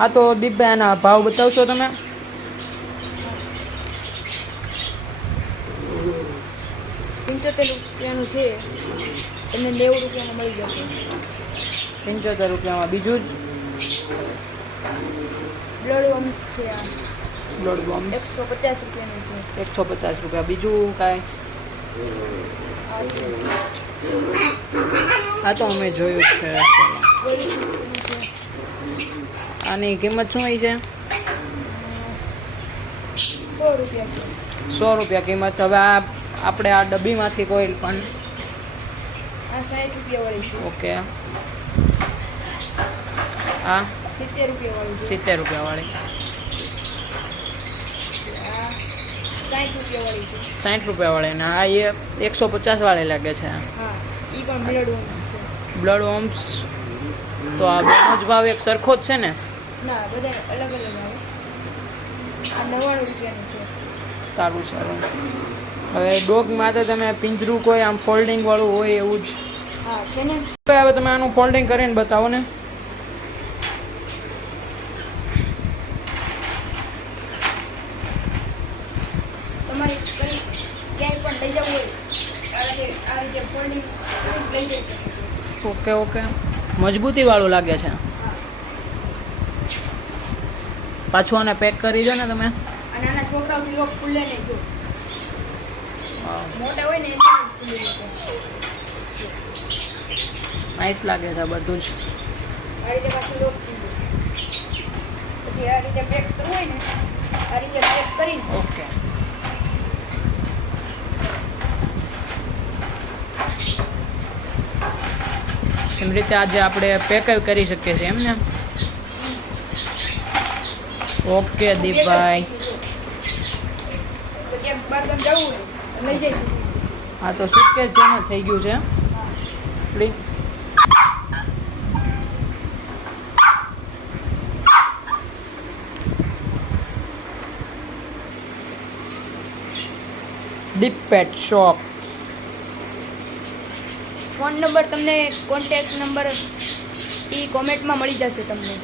હા તો દીપભાઈ આના ભાવ બતાવશો તમે? 75 રૂપિયાનું છે, તમને 90 રૂપિયામાં મળી જશે. 75 રૂપિયામાં. બીજું જ બ્લડ વમ્સ છે, આ બ્લડ બોમ્બ 150 રૂપિયાનું છે. 150 રૂપિયા. બીજું કાંઈ? આ છે આ તો અમે જોયું જ છે. ગોળી છે. આની કિંમત શું હોય છે? 100 રૂપિયા છે. 100 રૂપિયા કિંમત. હવે આ આપણે આ ડબ્બીમાંથી કોઈ પણ આ 60 રૂપિયા વાળી છે. ઓકે. આ 70 રૂપિયા વાળી છે. 70 રૂપિયા વાળી. આ 60 રૂપિયા વાળી છે. 60 રૂપિયા વાળી. ને આ એ 150 વાળી લાગે છે. હા, ઈ પણ બ્લડ વમ્સ છે. બ્લડ ઓમ્સ. તો આ બેનો જ ભાવ એક સરખો જ છે ને? ના, બધા અલગ અલગ આવે. આ 99 રૂપિયાનું છે. સારું સારું. હવે ડોગમાં તો તમે પિંજરું કોઈ આમ ફોલ્ડિંગ વાળું હોય એવું જ. હા છે ને. હવે તમે આનું ફોલ્ડિંગ કરીને બતાવો ને. તમારે ક્યાંય પણ લઈ જવું હોય આ રીતે ફોલ્ડિંગ લઈ જઈ શકો છો. Okay okay. મજબૂતી વાળું લાગે છે. હા, પાછું આને પેક કરી દો ને તમે. અને નાના છોકરાઓથી લોક ખુલ્લે નહીં. જો વાવ, મોટા હોય ને એને ખુલ્લી શકે. નાઈસ લાગે છે બધું જ. આ રીતે પાછું લોક ખુલ્લું. પછી આ રીતે પેક કરવું હોય ને આ રીતે પેક કરીને ઓકે. એમ રીતે આજે આપણે પેક કરી શકીએ છીએ એમ ને? ઓકે દીપભાઈ. તો ક્યાંક બહાર ગામ જવું હોય તો લઈ જઈશું. હા તો સુટકેસ જેમ થઈ ગયું છે. Please. Deep pet shop. Phone number તમને કોન્ટેક્ટ નંબર એ કોમેન્ટમાં મળી જશે તમને.